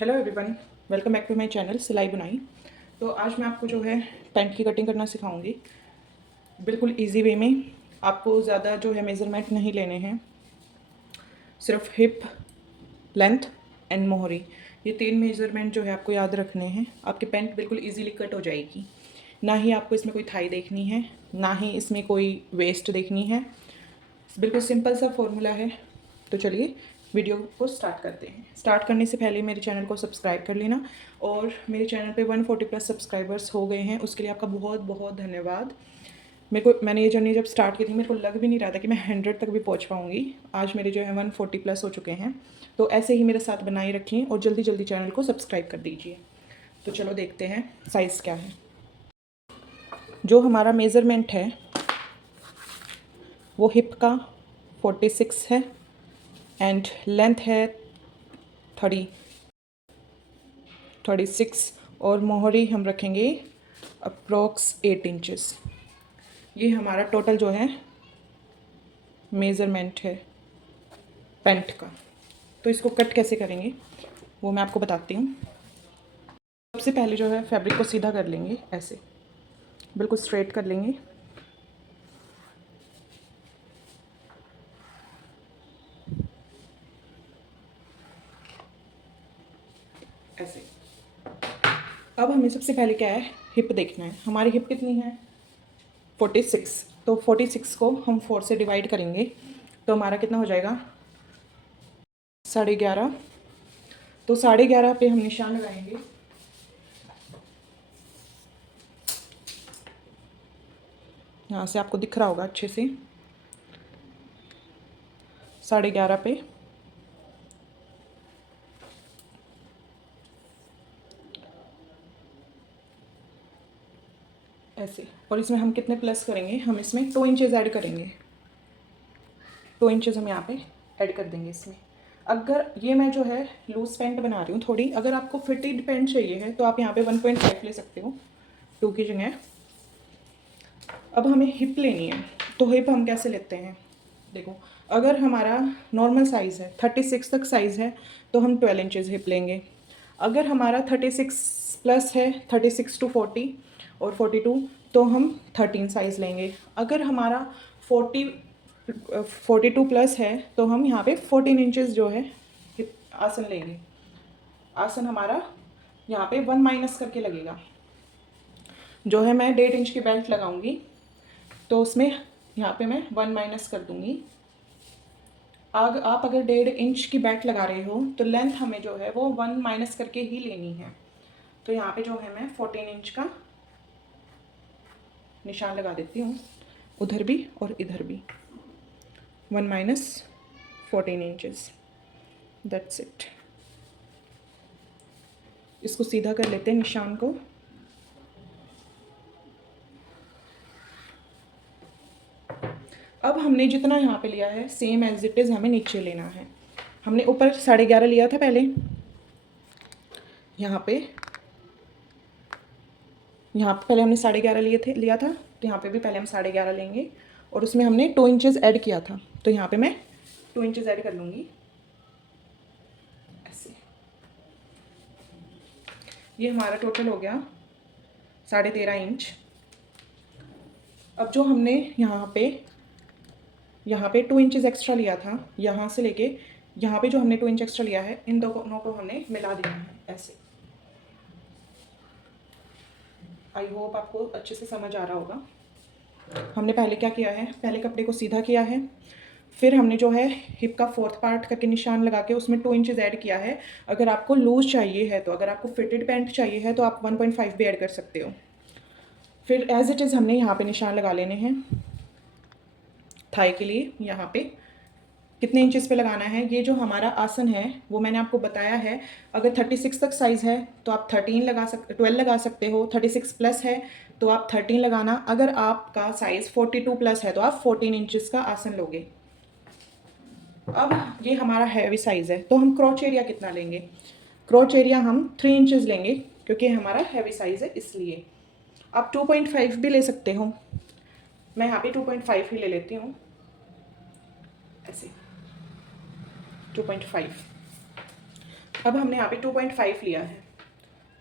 Hello everyone, welcome back to my channel सिलाई बुनाई। तो आज मैं आपको जो है पैंट की कटिंग करना सिखाऊंगी, बिल्कुल इजी वे में। आपको ज़्यादा जो है मेज़रमेंट नहीं लेने हैं, सिर्फ हिप, लेंथ एंड मोहरी, ये तीन मेज़रमेंट जो है आपको याद रखने हैं। आपकी पैंट बिल्कुल इजीली कट हो जाएगी। ना ही आपको इसमें कोई थाई देखनी है, ना ही इसमें कोई वेस्ट देखनी है। बिल्कुल सिंपल सा फॉर्मूला है। तो चलिए वीडियो को स्टार्ट करते हैं। स्टार्ट करने से पहले मेरे चैनल को सब्सक्राइब कर लेना, और मेरे चैनल पे 140 प्लस सब्सक्राइबर्स हो गए हैं, उसके लिए आपका बहुत बहुत धन्यवाद। मैंने ये जर्नी जब स्टार्ट की थी, मेरे को लग भी नहीं रहा था कि मैं 100 तक भी पहुंच पाऊंगी। आज मेरे जो है 140 प्लस हो चुके हैं। तो ऐसे ही मेरे साथ बनाए रखिए और जल्दी जल्दी चैनल को सब्सक्राइब कर दीजिए। तो चलो देखते हैं साइज़ क्या है। जो हमारा मेज़रमेंट है वो हिप का 46 है एंड लेंथ है 36, और मोहरी हम रखेंगे अप्रोक्स 8 इंचेस। ये हमारा टोटल जो है मेज़रमेंट है पैंट का। तो इसको कट कैसे करेंगे वो मैं आपको बताती हूँ। सबसे पहले जो है फैब्रिक को सीधा कर लेंगे, ऐसे बिल्कुल स्ट्रेट कर लेंगे। ऐसे। अब हमें सबसे पहले क्या है, हिप देखना है। हमारी हिप कितनी है 46। तो 46 को हम 4 से डिवाइड करेंगे तो हमारा कितना हो जाएगा 11.5। तो 11.5 पे हम निशान लगाएंगे। यहाँ से आपको दिख रहा होगा अच्छे से, 11.5 पे ऐसे। और इसमें हम कितने प्लस करेंगे, हम इसमें 2 इंचेस ऐड करेंगे। 2 इंचेस हम यहाँ पे ऐड कर देंगे इसमें। अगर ये मैं जो है लूज पैंट बना रही हूँ थोड़ी, अगर आपको फिटेड पैंट चाहिए है तो आप यहाँ पे 1.5 ले सकते हो, 2 की जगह। अब हमें हिप लेनी है। तो हिप हम कैसे लेते हैं, देखो, अगर हमारा नॉर्मल साइज़ है 36 तक साइज़ है तो हम 12 इंचेस हिप लेंगे। अगर हमारा 36 प्लस है, 36 टू 40 और 42, तो हम 13 साइज़ लेंगे। अगर हमारा 42 प्लस है तो हम यहाँ पे 14 इंचेस जो है हिप आसन लेंगे। आसन हमारा यहाँ पे 1 माइनस करके लगेगा। जो है मैं 1.5 इंच की बेल्ट लगाऊंगी, तो उसमें यहाँ पे मैं 1 माइनस कर दूंगी। आप अगर 1.5 इंच की बेल्ट लगा रहे हो तो लेंथ हमें जो है वो 1 माइनस करके ही लेनी है। तो यहाँ पे जो है मैं 14 इंच का निशान लगा देती हूँ, उधर भी और इधर भी। 1 माइनस 14 इंचेस, दैट्स इट। इसको सीधा कर लेते हैं निशान को। अब हमने जितना यहाँ पे लिया है सेम एज इट इज़ हमें नीचे लेना है। हमने ऊपर 11.5 लिया था पहले, यहाँ पे पहले हमने 11.5 लिया था, तो यहाँ पे भी पहले हम 11.5 लेंगे। और उसमें हमने 2 इंचेस ऐड किया था, तो यहाँ पे मैं 2 इंचेस ऐड कर लूँगी ऐसे। ये हमारा टोटल हो गया 13.5 इंच। अब जो हमने यहाँ पे 2 इंचेस एक्स्ट्रा लिया था, यहाँ से लेके यहाँ पे जो हमने 2 इंच एक्स्ट्रा लिया है, इन दोनों को हमने मिला देना है ऐसे। आई होप आपको अच्छे से समझ आ रहा होगा। हमने पहले क्या किया है, पहले कपड़े को सीधा किया है, फिर हमने जो है हिप का 4th पार्ट करके निशान लगा के उसमें 2 इंचेस ऐड किया है। अगर आपको लूज चाहिए है, तो अगर आपको फिटेड पैंट चाहिए है तो आप 1.5 भी ऐड कर सकते हो। फिर एज इट इज़ हमने यहाँ पे निशान लगा लेने हैं थाई के लिए। यहाँ पे कितने इंचेस पे लगाना है, ये जो हमारा आसन है वो मैंने आपको बताया है। अगर 36 तक साइज़ है तो आप 12 लगा सकते हो। 36 प्लस है तो आप 13 लगाना। अगर आपका साइज़ 42 प्लस है तो आप 14 इंचेस का आसन लोगे। अब ये हमारा हैवी साइज़ है, तो हम क्रॉच एरिया कितना लेंगे, क्रॉच एरिया हम 3 इंचेस लेंगे, क्योंकि हमारा हैवी साइज़ है इसलिए। आप 2.5 भी ले सकते हो, मैं यहाँ पे 2.5 ही ले लेती हूँ ऐसे, 2.5। अब हमने यहाँ पे 2.5 लिया है,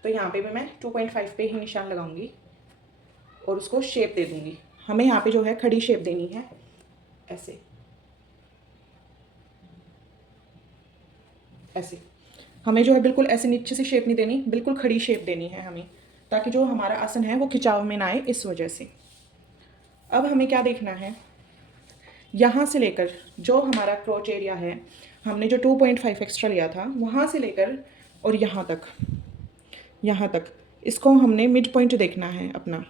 तो यहाँ पे भी मैं 2.5 पे ही निशान लगाऊंगी और उसको शेप दे दूंगी। हमें यहाँ पे जो है खड़ी शेप देनी है, ऐसे ऐसे। हमें जो है बिल्कुल ऐसे नीचे से शेप नहीं देनी, बिल्कुल खड़ी शेप देनी है हमें, ताकि जो हमारा आसन है वो खिंचाव में ना आए, इस वजह से। अब हमें क्या देखना है, यहाँ से लेकर जो हमारा क्रोच एरिया है, हमने जो 2.5 एक्स्ट्रा लिया था, वहाँ से लेकर और यहाँ तक इसको हमने मिड पॉइंट देखना है अपना।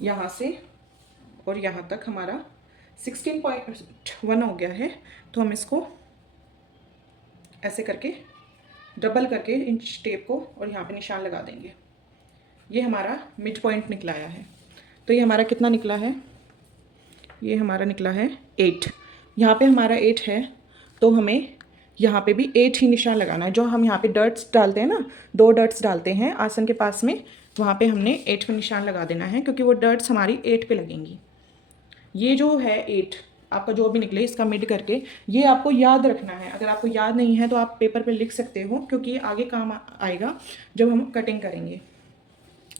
यहाँ से और यहाँ तक हमारा 16.1 हो गया है, तो हम इसको ऐसे करके डबल करके इंच टेप को और यहाँ पे निशान लगा देंगे। ये हमारा मिड पॉइंट निकला आया है। तो ये हमारा कितना निकला है, ये हमारा निकला है 8। यहाँ पे हमारा 8 है, तो हमें यहाँ पे भी 8 ही निशान लगाना है। जो हम यहाँ पे डर्ट्स डालते हैं ना, 2 डर्ट्स डालते हैं आसन के पास में, वहाँ पे हमने 8 पे निशान लगा देना है, क्योंकि वो डर्ट्स हमारी 8 पे लगेंगी। ये जो है 8 आपका जो भी निकले, इसका मिड करके ये आपको याद रखना है। अगर आपको याद नहीं है तो आप पेपर पे लिख सकते हो, क्योंकि ये आगे काम आएगा जब हम कटिंग करेंगे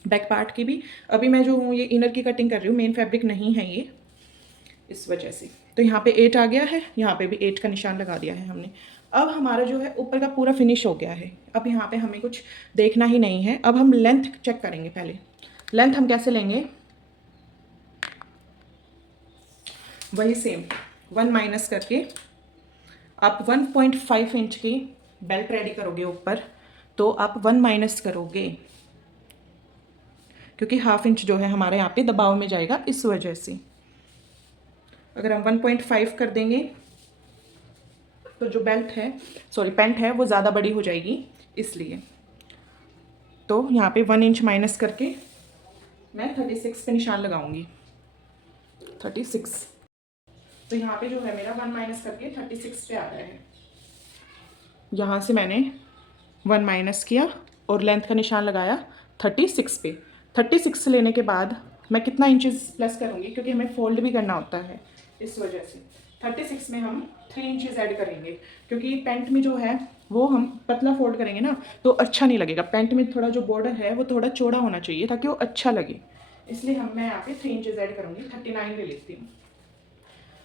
बैक पार्ट की भी। अभी मैं जो हूँ ये इनर की कटिंग कर रही हूँ, मेन फैब्रिक नहीं है ये, इस वजह से। तो यहाँ पे 8 आ गया है, यहाँ पे भी 8 का निशान लगा दिया है हमने। अब हमारा जो है ऊपर का पूरा फिनिश हो गया है। अब यहाँ पे हमें कुछ देखना ही नहीं है। अब हम लेंथ चेक करेंगे। पहले लेंथ हम कैसे लेंगे, वही सेम 1 माइनस करके आप 1.5 इंच की बेल्ट रेडी करोगे ऊपर, तो आप 1 माइनस करोगे, क्योंकि हाफ इंच जो है हमारे यहाँ पे दबाव में जाएगा, इस वजह से। अगर हम 1.5 कर देंगे तो जो बेल्ट है, सॉरी पैंट है, वो ज़्यादा बड़ी हो जाएगी, इसलिए। तो यहाँ पे 1 इंच माइनस करके मैं 36 पे निशान लगाऊंगी, 36। तो यहाँ पे जो है मेरा 1 माइनस करके 36 पे आ रहा है। यहाँ से मैंने 1 माइनस किया और लेंथ का निशान लगाया 36 पे। 36 लेने के बाद मैं कितना इंचेस प्लस करूँगी, क्योंकि हमें फोल्ड भी करना होता है, इस वजह से 36 में हम 3 इंचेस ऐड करेंगे, क्योंकि पैंट में जो है वो हम पतला फोल्ड करेंगे ना, तो अच्छा नहीं लगेगा। पैंट में थोड़ा जो बॉर्डर है वो थोड़ा चौड़ा होना चाहिए, ताकि वो अच्छा लगे, इसलिए मैं यहाँ पे 3 इंचेस ऐड करूँगी। 39 ले लेती हूँ।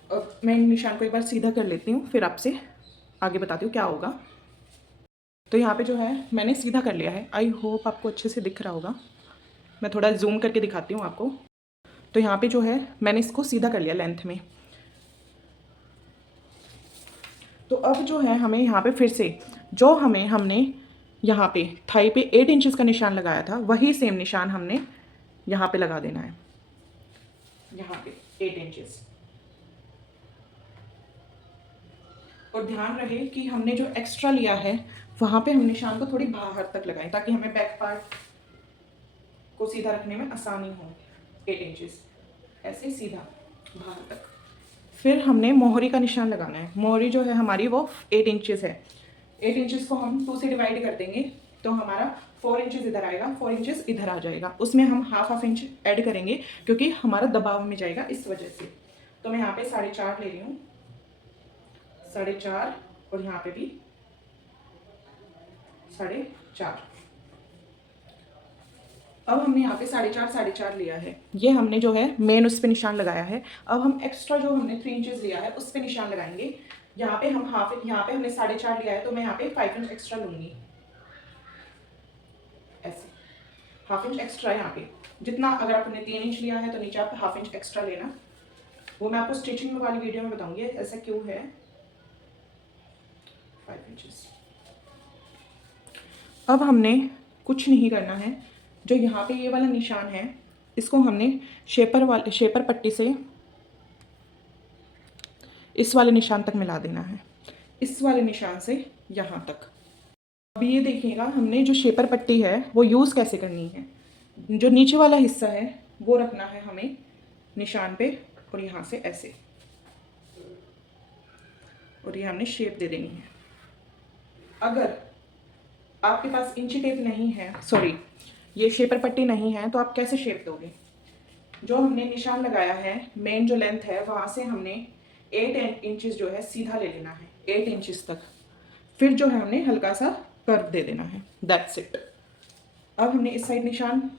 अब मैं निशान को एक बार सीधा कर लेती हूँ, फिर आपसे आगे बताती हूँ क्या होगा। तो यहाँ पे जो है मैंने सीधा कर लिया है। आई होप आपको अच्छे से दिख रहा होगा, मैं थोड़ा जूम करके दिखाती हूँ आपको। तो यहाँ पे जो है मैंने इसको सीधा कर लिया लेंथ में। तो अब जो है हमें यहाँ पे फिर से जो हमने यहाँ पे थाई पे 8 इंचेस का निशान लगाया था, वही सेम निशान हमने यहाँ पे लगा देना है, यहाँ पे 8 इंचेस। और ध्यान रहे कि हमने जो एक्स्ट्रा लिया है वहाँ पे हम निशान को थोड़ी बाहर तक लगाएं, ताकि हमें बैक पार्ट को सीधा रखने में आसानी हो। 8 इंचेस ऐसे सीधा बाहर तक। फिर हमने मोहरी का निशान लगाना है। मोहरी जो है हमारी वो 8 इंचेस है। 8 इंचेस को हम 2 से डिवाइड कर देंगे, तो हमारा 4 इंचेस इधर आएगा, 4 इंचेस इधर आ जाएगा। उसमें हम हाफ इंच ऐड करेंगे, क्योंकि हमारा दबाव में जाएगा, इस वजह से। तो मैं यहाँ पे 4.5 ले रही हूँ, 4.5, और यहाँ पे भी 4.5। अब हमने यहाँ पे 4.5 लिया है। ये हमने जो है मेन उस पे निशान लगाया है। अब हम एक्स्ट्रा जो हमने 3 इंचेस लिया है उस पे निशान लगाएंगे। यहाँ पे हम यहाँ पे हमने 4.5 लिया है, तो मैं यहाँ पे 5 इंच एक्स्ट्रा लूँगी, ऐसे हाफ इंच एक्स्ट्रा यहाँ पे। जितना अगर आपने 3 इंच लिया है तो नीचे आप हाफ इंच एक्स्ट्रा लेना। वो मैं आपको स्टिचिंग वाली वीडियो में बताऊँगी ऐसा क्यों है। 5 इंचेस। अब हमने कुछ नहीं करना है। जो यहाँ पे ये वाला निशान है, इसको हमने शेपर पट्टी से इस वाले निशान तक मिला देना है, इस वाले निशान से यहाँ तक। अब ये देखिएगा हमने जो शेपर पट्टी है वो यूज़ कैसे करनी है। जो नीचे वाला हिस्सा है वो रखना है हमें निशान पे, और यहाँ से ऐसे, और ये हमने शेप दे देनी है। अगर आपके पास इंची टेप नहीं है, सॉरी ये शेपर पट्टी नहीं है, तो आप कैसे शेप दोगे। जो हमने निशान लगाया है, मेन जो लेंथ है वहाँ से हमने 8 इंचेस जो है सीधा ले लेना है, 8 इंचेस तक। फिर जो है हमने हल्का सा कर्व दे देना है, दैट्स इट। अब हमने इस साइड निशान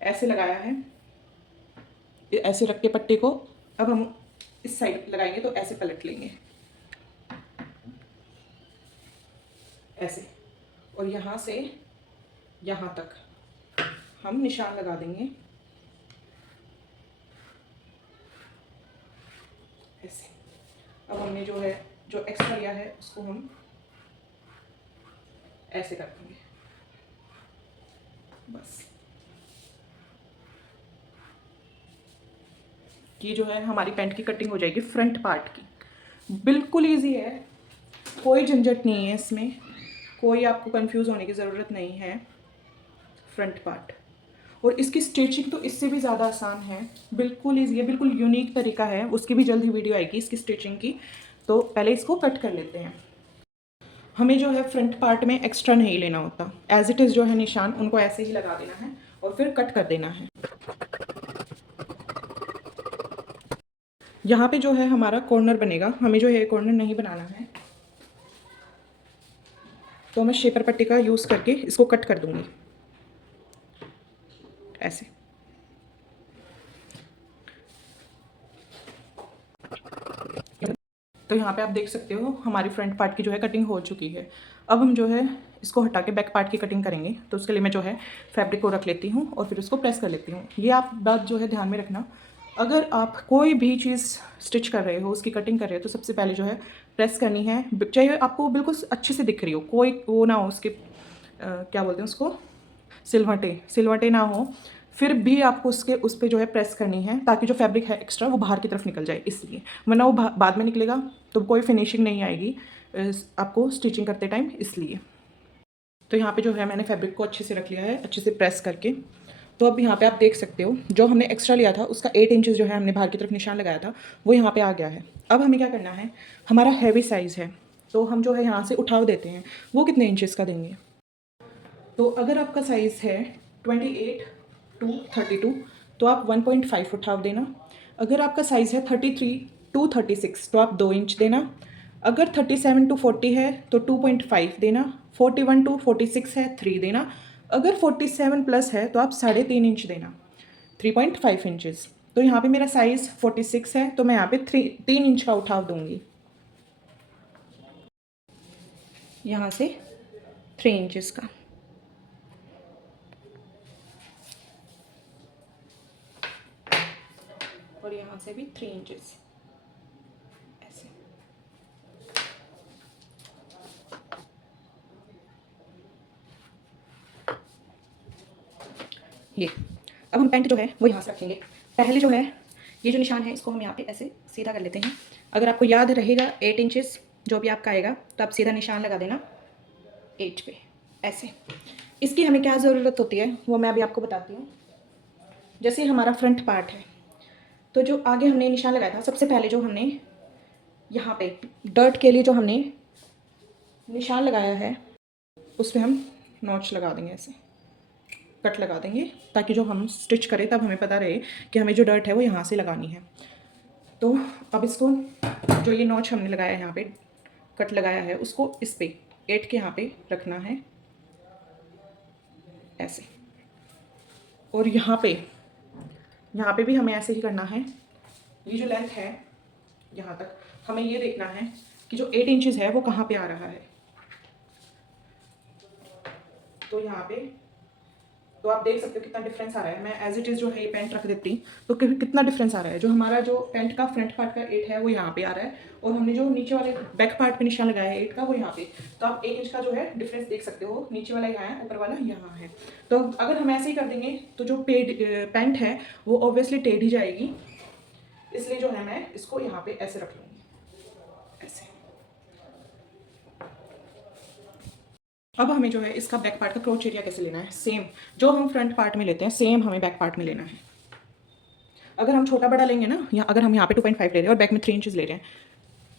ऐसे लगाया है, ऐसे रख के पट्टी को, अब हम इस साइड लगाएंगे तो ऐसे पलट लेंगे ऐसे, और यहाँ से यहाँ तक हम निशान लगा देंगे ऐसे। अब हमने जो है जो एक्स्ट्रा लिया है उसको हम ऐसे कर देंगे बस। ये जो है हमारी पैंट की कटिंग हो जाएगी फ्रंट पार्ट की। बिल्कुल इजी है, कोई झंझट नहीं है इसमें, कोई आपको कंफ्यूज होने की ज़रूरत नहीं है। फ्रंट पार्ट और इसकी स्टिचिंग तो इससे भी ज़्यादा आसान है, बिल्कुल इजी है, बिल्कुल यूनिक तरीका है। उसकी भी जल्द ही वीडियो आएगी इसकी स्टिचिंग की। तो पहले इसको कट कर लेते हैं। हमें जो है फ्रंट पार्ट में एक्स्ट्रा नहीं लेना होता, एज इट इज़ जो है निशान उनको ऐसे ही लगा देना है और फिर कट कर देना है। यहाँ पे जो है हमारा कॉर्नर बनेगा, हमें जो है कॉर्नर नहीं बनाना है, तो मैं शेपर पट्टी का यूज़ करके इसको कट कर दूंगी ऐसे। तो यहाँ पे आप देख सकते हो हमारी फ्रंट पार्ट की जो है कटिंग हो चुकी है। अब हम जो है इसको हटा के बैक पार्ट की कटिंग करेंगे। तो उसके लिए मैं जो है फैब्रिक को रख लेती हूँ और फिर उसको प्रेस कर लेती हूँ। ये आप बात जो है ध्यान में रखना, अगर आप कोई भी चीज़ स्टिच कर रहे हो, उसकी कटिंग कर रहे हो, तो सबसे पहले जो है प्रेस करनी है, चाहे आपको बिल्कुल अच्छे से दिख रही हो, कोई वो ना हो उसके क्या बोलते हैं उसको, सिलवटें ना हो, फिर भी आपको उसके उस पर जो है प्रेस करनी है, ताकि जो फैब्रिक है एक्स्ट्रा वो बाहर की तरफ निकल जाए, इसलिए। वरना वो बाद में निकलेगा तो कोई फिनिशिंग नहीं आएगी आपको स्टिचिंग करते टाइम, इसलिए। तो यहाँ पे जो है मैंने फैब्रिक को अच्छे से रख लिया है, अच्छे से प्रेस करके। तो अब यहाँ पे आप देख सकते हो जो हमने एक्स्ट्रा लिया था उसका 8 इंचेस जो है हमने बाहर की तरफ निशान लगाया था वो यहाँ पे आ गया है। अब हमें क्या करना है, हमारा हैवी साइज़ है तो हम जो है यहाँ से उठाव देते हैं, वो कितने इंचेस का देंगे। तो अगर आपका साइज़ है 28 टू 32 तो आप 1.5 उठाव देना। अगर आपका साइज़ है 33 टू 36 तो आप 2 इंच देना। अगर 37 टू 40 है तो 2.5 देना। 41 टू 46 है 3 देना। अगर 47 प्लस है तो आप 3.5 इंच देना, 3.5 इंचेस। तो यहाँ पे मेरा साइज़ 46 है तो मैं यहाँ पे 3 इंच का उठाव दूंगी, यहाँ से 3 इंचेस का। और यहाँ से भी 3 इंचेस ऐसे। ये अब हम पैंट जो है वो यहाँ से रखेंगे। पहले जो है ये जो निशान है इसको हम यहाँ पे ऐसे सीधा कर लेते हैं। अगर आपको याद रहेगा 8 इंचेस जो भी आपका आएगा तो आप सीधा निशान लगा देना 8 पे ऐसे। इसकी हमें क्या ज़रूरत होती है वो मैं अभी आपको बताती हूँ। जैसे हमारा फ्रंट पार्ट है तो जो आगे हमने निशान लगाया था, सबसे पहले जो हमने यहाँ पे डर्ट के लिए जो हमने निशान लगाया है उस पर हम नॉच लगा देंगे ऐसे, कट लगा देंगे, ताकि जो हम स्टिच करें तब हमें पता रहे कि हमें जो डर्ट है वो यहाँ से लगानी है। तो अब इसको जो ये नॉच हमने लगाया है यहाँ पे कट लगाया है उसको इस पे 8 के यहाँ पे रखना है ऐसे। और यहाँ पे भी हमें ऐसे ही करना है। ये जो लेंथ है यहाँ तक हमें ये देखना है कि जो 8 इंचेस है वो कहाँ पे आ रहा है। तो यहाँ पे तो आप देख सकते हो कितना डिफरेंस आ रहा है। मैं एज इट इज़ जो है ये पैंट रख देती तो कितना डिफरेंस आ रहा है। जो हमारा जो पैंट का फ्रंट पार्ट का 8 है वो यहाँ पे आ रहा है और हमने जो नीचे वाले बैक पार्ट पे निशान लगाया है 8 का वो यहाँ पे। तो आप 1 इंच का जो है डिफरेंस देख सकते हो, नीचे वाला यहाँ है, ऊपर वाला यहाँ है। तो अगर हम ऐसे ही कर देंगे तो जो पैंट है वो ऑब्वियसली टेढ़ी जाएगी, इसलिए जो है मैं इसको यहाँ पे ऐसे रख लूँगी ऐसे। अब हमें जो है इसका बैक पार्ट का क्रोच एरिया कैसे लेना है, सेम जो हम फ्रंट पार्ट में लेते हैं सेम हमें बैक पार्ट में लेना है। अगर हम छोटा बड़ा लेंगे ना, या अगर हम यहाँ पे 2.5 ले रहे हैं और बैक में 3 इंचेस ले रहे हैं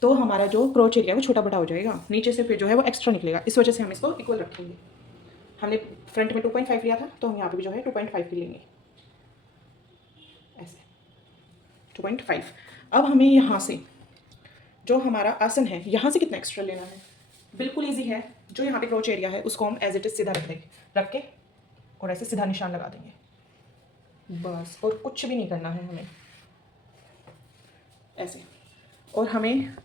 तो हमारा जो क्रोच एरिया है वो छोटा बड़ा हो जाएगा, नीचे से फिर जो है वो एक्स्ट्रा निकलेगा। इस वजह से हम इसको इक्वल रखेंगे। हमने फ्रंट में 2.5 लिया था तो हम यहाँ पे भी जो है 2.5 ही लेंगे ऐसे 2.5। अब हमें यहाँ से जो हमारा आसन है यहाँ से कितना एक्स्ट्रा लेना है, बिल्कुल ईजी है। जो यहाँ पे क्रोच एरिया है उसको हम एज इट इज़ सीधा रख के और ऐसे सीधा निशान लगा देंगे बस, और कुछ भी नहीं करना है हमें, ऐसे। और हमें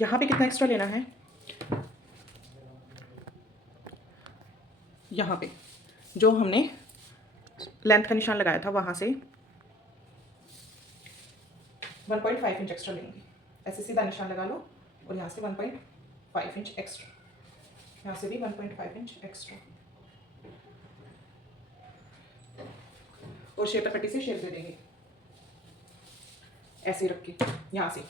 यहाँ पे कितना एक्स्ट्रा लेना है, यहाँ पे जो हमने लेंथ का निशान लगाया था वहाँ से 1.5 इंच एक्स्ट्रा लेंगे। ऐसे सीधा निशान लगा लो और यहाँ से 1.5 इंच एक्स्ट्रा, यहाँ से भी 1.5 इंच एक्स्ट्रा, और शेपर पट्टी से शेप दे देंगे ऐसे रख के यहाँ से।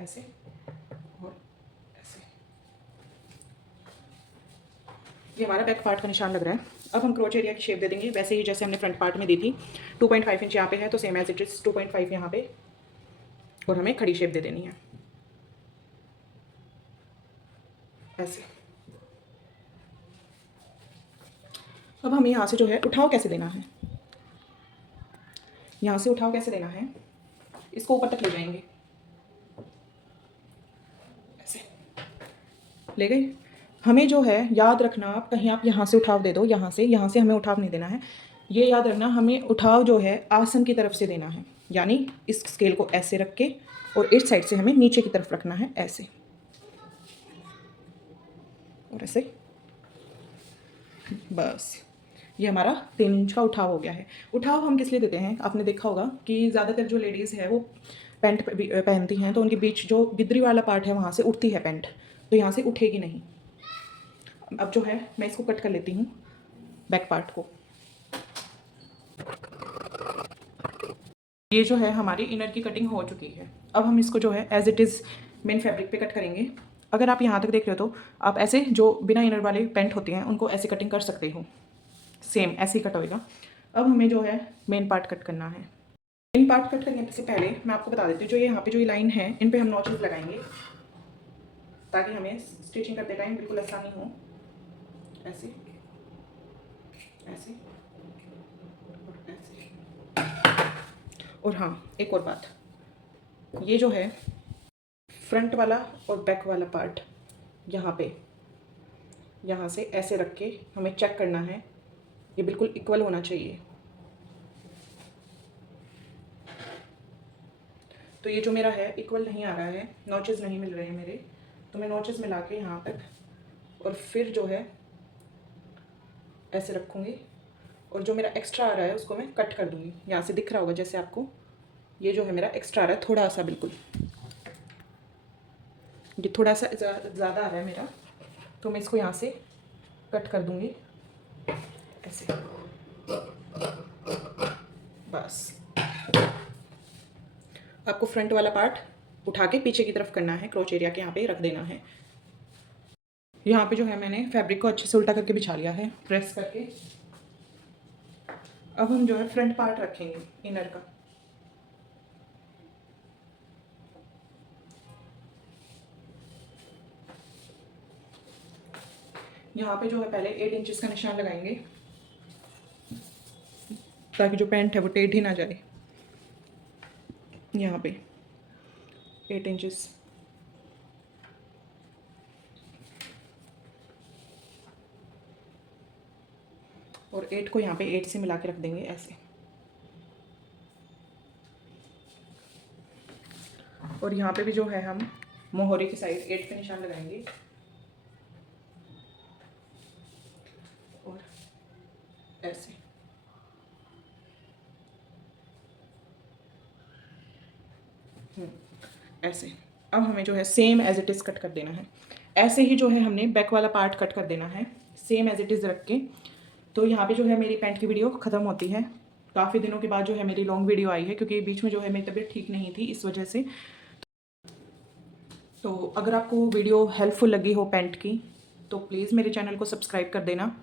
ऐसे और ऐसे, ये हमारा बैक पार्ट का निशान लग रहा है। अब हम क्रोच एरिया की शेप दे देंगे वैसे ही जैसे हमने फ्रंट पार्ट में दी थी। 2.5 इंच यहाँ पे है तो सेम एज इट इज 2.5 यहाँ पे, और हमें खड़ी शेप दे देनी है ऐसे। अब हमें यहाँ से जो है उठाव कैसे देना है, यहाँ से उठाव कैसे देना है, इसको ऊपर तक ले जाएंगे ऐसे, ले गए। हमें जो है याद रखना, आप कहीं आप यहाँ से उठाव दे दो, यहाँ से हमें उठाव नहीं देना है। ये याद रखना हमें उठाव जो है आसन की तरफ से देना है, यानी इस स्केल को ऐसे रख के और इस साइड से हमें नीचे की तरफ रखना है ऐसे और ऐसे, बस। ये हमारा 3 इंच का उठाव हो गया है। उठाव हम किस लिए देते हैं, आपने देखा होगा कि ज़्यादातर जो लेडीज़ है वो पैंट पहनती हैं तो उनके बीच जो गिद्री वाला पार्ट है वहाँ से उठती है पैंट, तो यहाँ से उठेगी नहीं। अब जो है मैं इसको कट कर लेती हूँ बैक पार्ट को। ये जो है हमारी इनर की कटिंग हो चुकी है। अब हम इसको जो है as it is main fabric पे कट करेंगे। अगर आप यहाँ तक देख रहे हो तो आप ऐसे जो बिना इनर वाले पैंट होते हैं उनको ऐसे कटिंग कर सकते हो, सेम ऐसे ही कट होएगा। अब हमें जो है मेन पार्ट कट करना है। मेन पार्ट कट करने से पहले मैं आपको बता देती हूँ, जो ये यहाँ पे जो ये लाइन है इन पे हम नॉचेस लगाएंगे ताकि हमें स्टिचिंग करते टाइम बिल्कुल आसानी हो। ऐसे ऐसे और ऐसे। और हाँ, एक और बात, ये जो है फ्रंट वाला और बैक वाला पार्ट यहाँ से ऐसे रख के हमें चेक करना है, ये बिल्कुल इक्वल होना चाहिए। तो ये जो मेरा है इक्वल नहीं आ रहा है, नॉचेस नहीं मिल रहे हैं मेरे, तो मैं नॉचेस मिला के यहाँ तक और फिर जो है ऐसे रखूँगी, और जो मेरा एक्स्ट्रा आ रहा है उसको मैं कट कर दूँगी। यहाँ से दिख रहा होगा जैसे आपको, ये जो है मेरा एक्स्ट्रा आ रहा है थोड़ा सा, बिल्कुल ये थोड़ा सा ज़्यादा आ रहा है मेरा, तो मैं इसको यहाँ से कट कर दूँगी ऐसे, बस। आपको फ्रंट वाला पार्ट उठा के पीछे की तरफ करना है, क्रोच एरिया के यहाँ पे रख देना है। यहाँ पे जो है मैंने फैब्रिक को अच्छे से उल्टा करके बिछा लिया है, प्रेस करके। अब हम जो है फ्रंट पार्ट रखेंगे इनर का। यहाँ पे जो है पहले 8 इंचेस का निशान लगाएंगे ताकि जो पैंट है वो टेढ़ी ना जाए। यहाँ पे 8 इंचेस, और 8 को यहाँ पे 8 से मिला के रख देंगे ऐसे। और यहाँ पे भी जो है हम मोहरी की साइड 8 पे निशान लगाएंगे और ऐसे। ऐसे। अब हमें जो है same as it is cut कर देना है। ऐसे ही जो है हमने बैक वाला पार्ट कट कर देना है सेम एज इट इज़ रख के। तो यहाँ पे जो है मेरी पैंट की वीडियो ख़त्म होती है। काफ़ी दिनों के बाद जो है मेरी लॉन्ग वीडियो आई है, क्योंकि बीच में जो है मेरी तबीयत ठीक नहीं थी, इस वजह से। तो अगर आपको वीडियो हेल्पफुल लगी हो पैंट की तो प्लीज़ मेरे चैनल को सब्सक्राइब कर देना।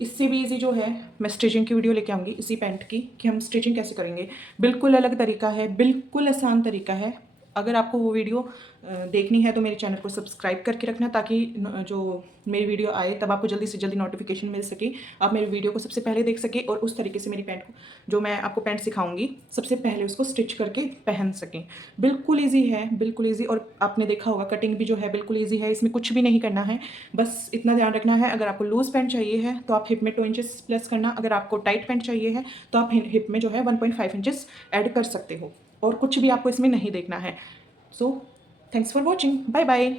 इससे भी ईजी जो है मैं स्टिचिंग की वीडियो लेके आऊँगी इसी पैंट की, कि हम स्टिचिंग कैसे करेंगे। बिल्कुल अलग तरीका है, बिल्कुल आसान तरीका है, अगर आपको वो वीडियो देखनी है तो मेरे चैनल को सब्सक्राइब करके रखना, ताकि जो मेरी वीडियो आए तब आपको जल्दी से जल्दी नोटिफिकेशन मिल सके, आप मेरी वीडियो को सबसे पहले देख सके और उस तरीके से मेरी पैंट को, जो मैं आपको पैंट सिखाऊंगी, सबसे पहले उसको स्टिच करके पहन सकें। बिल्कुल ईजी है, बिल्कुल ईजी। और आपने देखा होगा कटिंग भी जो है बिल्कुल ईजी है, इसमें कुछ भी नहीं करना है, बस इतना ध्यान रखना है। अगर आपको लूज़ पैंट चाहिए है तो आप हिप में 2 इंचेस प्लस करना, अगर आपको टाइट पैंट चाहिए है तो आप हिप में जो है 1.5 इंचेस ऐड कर सकते हो, और कुछ भी आपको इसमें नहीं देखना है। So thanks for watching, bye bye.